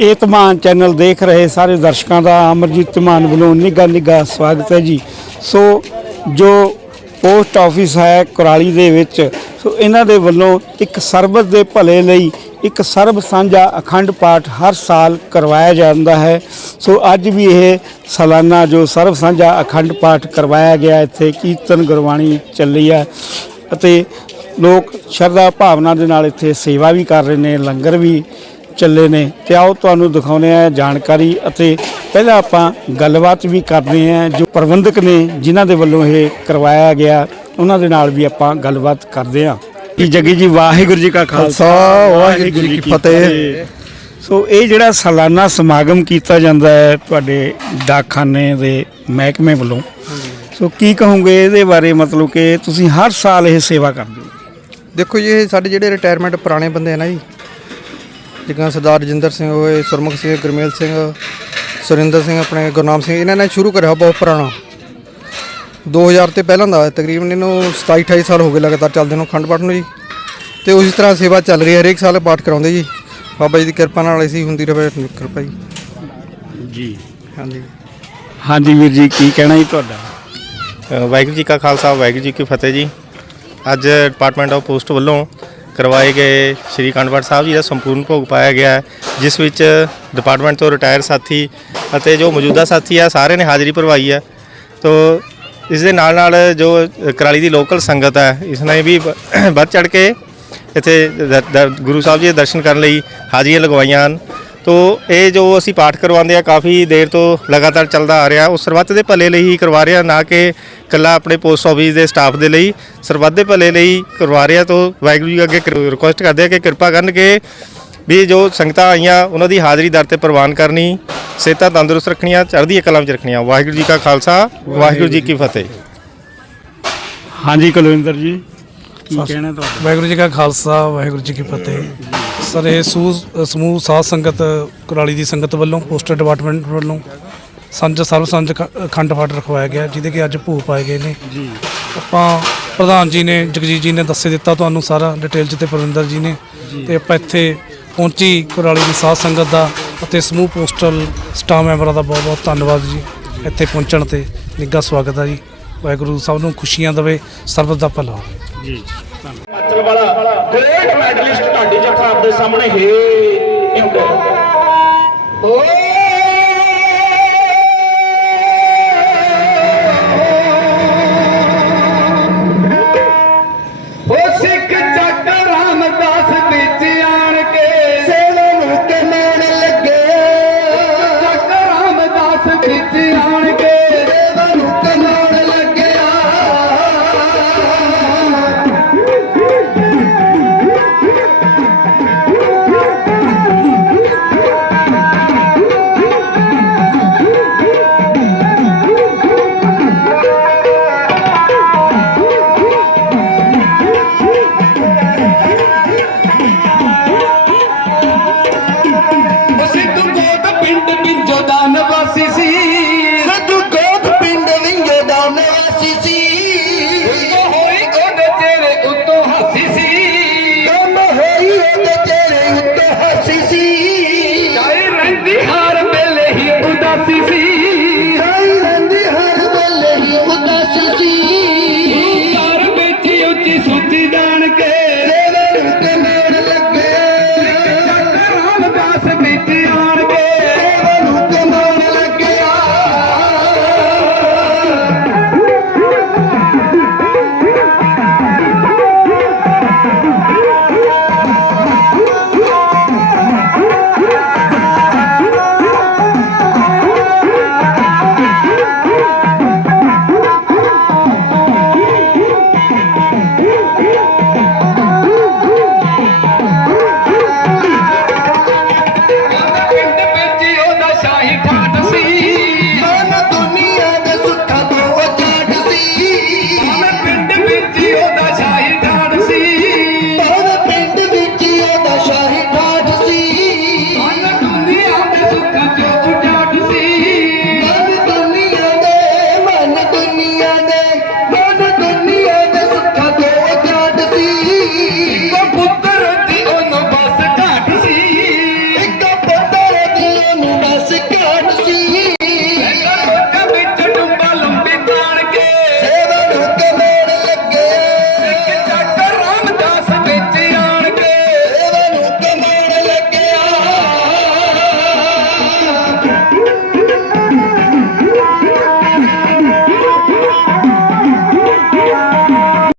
ਇਹ ਧਮਾਨ ਚੈਨਲ ਦੇਖ ਰਹੇ ਸਾਰੇ ਦਰਸ਼ਕਾਂ ਦਾ, ਅਮਰਜੀਤ ਧਮਾਨ ਵੱਲੋਂ ਨਿੱਘਾ ਨਿੱਘਾ ਸਵਾਗਤ ਹੈ ਜੀ। ਸੋ, ਜੋ ਪੋਸਟ ਆਫਿਸ ਹੈ ਕੁਰਾਲੀ ਦੇ ਵਿੱਚ, ਸੋ ਇਹਨਾਂ ਦੇ ਵੱਲੋਂ ਇੱਕ ਸਰਬਤ ਦੇ ਭਲੇ ਲਈ ਇੱਕ ਸਰਬ ਸਾਂਝਾ ਅਖੰਡ ਪਾਠ ਹਰ ਸਾਲ ਕਰਵਾਇਆ ਜਾਂਦਾ ਹੈ। ਸੋ ਅੱਜ ਵੀ ਇਹ ਸਾਲਾਨਾ ਜੋ ਸਰਬ ਸਾਂਝਾ ਅਖੰਡ ਪਾਠ ਕਰਵਾਇਆ ਗਿਆ, ਇੱਥੇ ਕੀਰਤਨ ਗੁਰਬਾਣੀ ਚੱਲੀ ਹੈ ਅਤੇ ਲੋਕ ਸ਼ਰਧਾ ਭਾਵਨਾ ਦੇ ਨਾਲ ਇੱਥੇ ਸੇਵਾ ਵੀ ਕਰ ਰਹੇ ਨੇ, ਲੰਗਰ ਵੀ ਚੱਲੇ ਨੇ ਤੇ ਆਓ ਤੁਹਾਨੂੰ ਦਿਖਾਉਂਦੇ ਆ ਜਾਣਕਾਰੀ ਅਤੇ ਪਹਿਲਾਂ ਆਪਾਂ ਗੱਲਬਾਤ ਵੀ ਕਰਦੇ ਆ ਜੋ ਪ੍ਰਬੰਧਕ ਨੇ ਜਿਨ੍ਹਾਂ ਦੇ ਵੱਲੋਂ ਇਹ ਕਰਵਾਇਆ ਗਿਆ ਉਹਨਾਂ ਦੇ ਨਾਲ ਵੀ ਆਪਾਂ ਗੱਲਬਾਤ ਕਰਦੇ ਆ ਜੀ ਜਗੀ ਜੀ ਵਾਹਿਗੁਰੂ ਜੀ ਕਾ ਖਾਲਸਾ ਵਾਹਿਗੁਰੂ ਜੀ ਕੀ ਫਤਿਹ। ਸੋ ਇਹ ਜਿਹੜਾ ਸਾਲਾਨਾ ਸਮਾਗਮ ਕੀਤਾ ਜਾਂਦਾ ਹੈ ਤੁਹਾਡੇ ਡਾਕਖਾਨੇ ਦੇ ਮਹਿਕਮੇ ਵੱਲੋਂ ਸੋ ਕੀ ਕਹੋਗੇ ਇਹਦੇ ਬਾਰੇ ਮਤਲਬ ਕਿ ਤੁਸੀਂ ਹਰ ਸਾਲ ਇਹ ਸੇਵਾ ਕਰਦੇ ਹੋ? ਦੇਖੋ ਜੀ ਇਹ ਸਾਡੇ ਜਿਹੜੇ ਰਿਟਾਇਰਮੈਂਟ ਪੁਰਾਣੇ ਬੰਦੇ ਆ ਨਾ ਜੀ ਜਿੱਦਾਂ ਸਰਦਾਰ ਰਜਿੰਦਰ ਸਿੰਘ ਹੋਏ ਸੁਰਮੁਖ ਸਿੰਘ ਗੁਰਮੇਲ ਸਿੰਘ ਸੁਰਿੰਦਰ ਸਿੰਘ ਆਪਣੇ ਗੁਰਨਾਮ ਸਿੰਘ ਇਹਨਾਂ ਨੇ ਸ਼ੁਰੂ ਕਰਿਆ ਬਹੁਤ ਪੁਰਾਣਾ। 2000 ਤੇ ਪਹਿਲਾਂ ਦਾ ਤਕਰੀਬਨ ਇਹਨੂੰ 27 28 ਸਾਲ ਹੋ ਗਏ ਲਗਾਤਾਰ ਚੱਲਦੇ ਨੂੰ ਅਖੰਡ ਪਾਠ ਨੂੰ ਜੀ। ਤੇ ਉਸੇ ਤਰ੍ਹਾਂ ਸੇਵਾ ਚੱਲ ਰਹੀ ਹੈ ਹਰੇਕ ਸਾਲ ਪਾਠ ਕਰਾਉਂਦੇ ਜੀ। ਬਾਬਾ ਜੀ ਦੀ ਕਿਰਪਾ ਨਾਲ ਅਸੀਂ ਹੁੰਦੀ ਰਹੇ ਕਿਰਪਾ ਜੀ। ਜੀ। ਹਾਂਜੀ। ਹਾਂਜੀ ਵੀਰ ਜੀ ਕੀ ਕਹਿਣਾ ਜੀ ਤੁਹਾਡਾ? ਵਾਹਿਗੁਰੂ ਜੀ ਕਾ ਖਾਲਸਾ ਵਾਹਿਗੁਰੂ ਜੀ ਕੀ ਫਤਿਹ ਜੀ। ਅੱਜ ਡਿਪਾਰਟਮੈਂਟ ਆਫ ਪੋਸਟ ਵੱਲੋਂ ਕਰਵਾਏ ਗਏ। ਸ਼੍ਰੀ ਕੰਡਵਟ ਸਾਹਿਬ ਜੀ ਦਾ ਸੰਪੂਰਨ ਭੋਗ ਪਾਇਆ ਗਿਆ ਹੈ, ਜਿਸ ਵਿੱਚ ਡਿਪਾਰਟਮੈਂਟ ਤੋਂ ਰਿਟਾਇਰ ਸਾਥੀ ਅਤੇ ਜੋ ਮੌਜੂਦਾ ਸਾਥੀ ਆ, ਸਾਰਿਆਂ ਨੇ ਹਾਜ਼ਰੀ ਭਰਵਾਈ ਹੈ। ਤੋ ਇਸ ਦੇ ਨਾਲ ਨਾਲ ਜੋ ਕਰਾਲੀ ਦੀ ਲੋਕਲ ਸੰਗਤ ਹੈ, ਇਸ ਨੇ ਵੀ ਵੱਧ ਚੜ ਕੇ ਇੱਥੇ ਗੁਰੂ ਸਾਹਿਬ ਜੀ ਦੇ ਦਰਸ਼ਨ ਕਰਨ ਲਈ ਹਾਜ਼ਰੀਆਂ ਲਗਵਾਈਆਂ ਹਨ। ਤੋ ਇਹ ਜੋ ਅਸੀਂ ਪਾਠ ਕਰਵਾਉਂਦੇ ਆ ਕਾਫੀ ਦੇਰ ਤੋਂ ਲਗਾਤਾਰ ਚੱਲਦਾ ਆ ਰਿਹਾ। ਉਹ ਸਰਬੱਤ ਦੇ ਭਲੇ ਲਈ ਹੀ ਕਰਵਾ ਰਿਹਾ ਨਾ ਕਿ ਇਕੱਲਾ ਆਪਣੇ ਪੋਸਟ ਆਫਿਸ ਦੇ ਸਟਾਫ ਦੇ ਲਈ। ਸਰਬੱਤ ਦੇ ਭਲੇ ਲਈ ਕਰਵਾ ਰਿਹਾ ਤੋ ਵਾਹਿਗੁਰੂ ਜੀ ਅੱਗੇ ਰਿਕੁਐਸਟ ਕਰਦੇ ਆ ਕਿ ਕਿਰਪਾ ਕਰਨ ਕਿ ਵੀ ਜੋ ਸੰਗਤਾਂ ਆਈਆਂ ਉਹਨਾਂ ਦੀ ਹਾਜ਼ਰੀ ਦਰ ਤੇ ਪ੍ਰਵਾਨ ਕਰਨੀ ਸਿਹਤਾਂ ਤੰਦਰੁਸਤ ਰੱਖਣੀਆਂ ਚੜ੍ਹਦੀ ਕਲਾ ਵਿੱਚ ਰੱਖਣੀਆਂ। ਵਾਹਿਗੁਰੂ ਜੀ ਕਾ ਖਾਲਸਾ ਵਾਹਿਗੁਰੂ ਜੀ ਕੀ ਫਤਿਹ। ਹਾਂਜੀ ਕੁਲਵਿੰਦਰ ਜੀ ਕੀ ਕਹਿਣਾ ਤੁਹਾਡਾ? ਵਾਹਿਗੁਰੂ ਜੀ ਕਾ ਖਾਲਸਾ ਵਾਹਿਗੁਰੂ ਜੀ ਕੀ ਫਤਿਹ। ਸਰ ਇਹ ਸੂ- ਸਮੂਹ ਸਾਧ ਸੰਗਤ ਕੁਰਾਲੀ ਦੀ ਸੰਗਤ ਵੱਲੋਂ ਪੋਸਟਰ ਡਿਪਾਰਟਮੈਂਟ ਵੱਲੋਂ ਸੰਜ ਸਰਵ ਸੰਜ ਖ- ਅਖੰਡ ਪਾਠ ਰਖਵਾਇਆ ਗਿਆ ਜਿਹਦੇ ਕਿ ਅੱਜ ਭੋਗ ਪਾਏ ਗਏ ਨੇ। ਜੀ। ਆਪਾਂ ਪ੍ਰਧਾਨ ਜੀ ਨੇ ਜਗਜੀਤ ਜੀ ਨੇ ਦੱਸੇ ਦਿੱਤਾ ਤੁਹਾਨੂੰ ਸਾਰਾ ਡਿਟੇਲ ਚ ਤੇ ਪ੍ਰਵਿੰਦਰ ਜੀ ਨੇ। ਤੇ ਆਪਾਂ ਇੱਥੇ ਪਹੁੰਚੀ ਕੁਰਾਲੀ ਦੀ ਸਾਧ ਸੰਗਤ ਦਾ ਅਤੇ ਸਮੂਹ ਪੋਸਟਲ ਸਟਾਫ ਮੈਂਬਰਾਂ ਦਾ ਬਹੁਤ ਬਹੁਤ ਧੰਨਵਾਦ ਜੀ। ਇੱਥੇ ਪਹੁੰਚਣ ਤੇ ਨਿੱਘਾ ਸਵਾਗਤ ਹੈ ਜੀ। ਵਾਹਿਗੁਰੂ ਸਭ ਨੂੰ ਖੁਸ਼ੀਆਂ ਦੇਵੇ ਸਰਬਤ ਦਾ ਭਲਾ ਹੋਵੇ। ਜੀ। ਹਿਮਾਚਲ ਵਾਲਾ ਗ੍ਰੇਟ ਮੈਡਲਿਸਟ સાંભળે હે એમ કહે